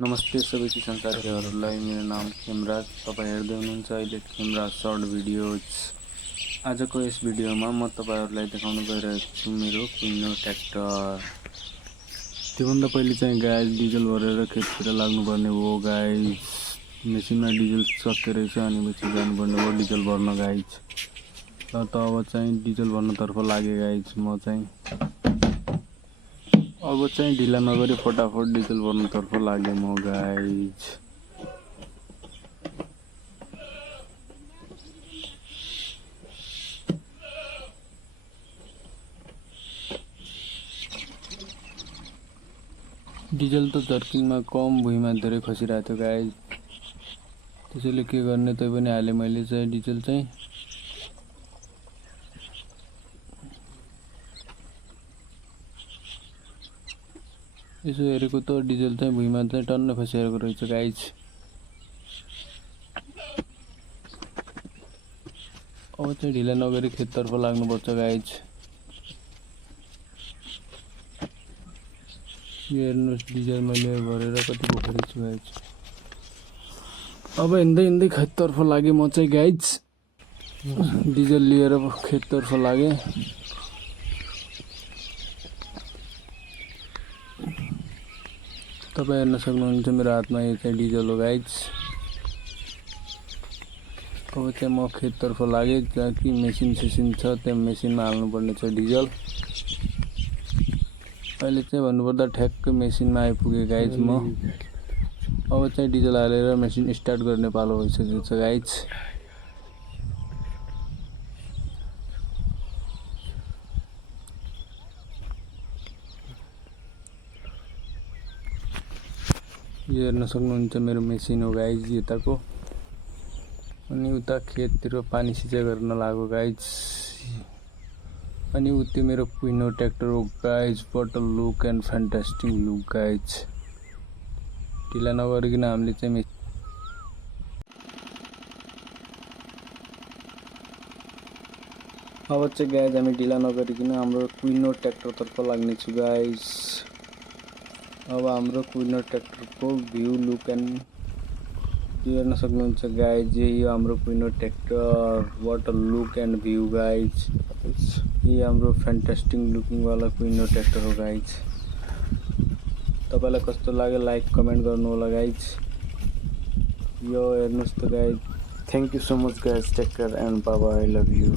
नमस्ते सबै किसान साथीहरूलाई, मेरो नाम खेमराज। तपाईँ हेर्दै हुनुहुन्छ अहिले खेमराज सर्ट भिडियोज। आजको यस भिडियोमा म तपाईहरुलाई देखाउन गइरहेको छु मेरो कुइनो ट्र्याक्टर। त्योभन्दा पहिले चाहिँ गाइज डिजल भरेर खेततिर लाग्नुपर्ने हो गाइज। मेसिनमा डिजल सकिएको रहेछ अनि पछि जानुपर्ने हो डिजल भर्न गाइज। र त अब चाहिँ डिजल भर्नतर्फ लागे गाइज। म चाहिँ अब चाहिँ ढिला नगरी फटाफट डिजल भर्नतर्फ लागे म गाइज। डिजल त जर्किनमा कम भुइँमा धेरै खसिरहेको थियो गाइज। त्यसैले के गर्ने तै पनि हाले मैले चाहिँ डिजल चाहिँ। यसो हेरेको त डिजल चाहिँ भुइँमा चाहिँ टन्न खसिरहेको रहेछ गाइज। अब चाहिँ ढिला नगरी खेततर्फ लाग्नुपर्छ गाइज। हेर्नुहोस् डिजल मैले भरेर कति बोकेको छु गाइज। अब हिँड्दै हिँड्दै खेततर्फ लागे म चाहिँ गाइज। डिजल लिएर खेततर्फ लागे। तपाईं हेर्न सक्नुहुन्छ मेरो हातमा यो चाहिँ डिजल हो गाइज। अब चाहिँ म खेततर्फ लागे जहाँ कि मेसिन सेसिन छ, त्यो मेसिनमा हाल्नुपर्ने छ डिजल। अहिले चाहिँ भन्नुपर्दा ठ्याक्कै मेसिनमा आइपुगे गाइज म। अब चाहिँ डिजल हालेर मेसिन स्टार्ट गर्ने पालो भइसकेको छ गाइज। यो हेर्न सक्नुहुन्छ मेरो मेसिन हो गाइज यताको। अनि उता खेततिर पानी सिँचाइ गर्न लाग्यो गाइज। अनि उति मेरो कुइनो ट्र्याक्टर हो guys. What a look and fantastic look guys. ढिला नगरिकन हामीले चाहिँ अब चाहिँ गाइज हामी ढिला नगरिकन हाम्रो कुइनो ट्र्याक्टरतर्फ लाग्ने छु गाइज। अब हाम्रो कुइनो ट्र्याक्टरको भ्यू लुक एन्ड हेर्न सक्नुहुन्छ गाइज। यही हाम्रो कुइनो tractor. What a look and view guys. यही हाम्रो फ्यान्टास्टिक लुकिङ वाला कुइनो ट्र्याक्टर हो गाइज। तपाईलाई कस्तो लाग्यो लाइक कमेन्ट गर्नु होला गाइज। यो हेर्नुस् त guys. Thank you so much guys. Take care and bye bye. I love you.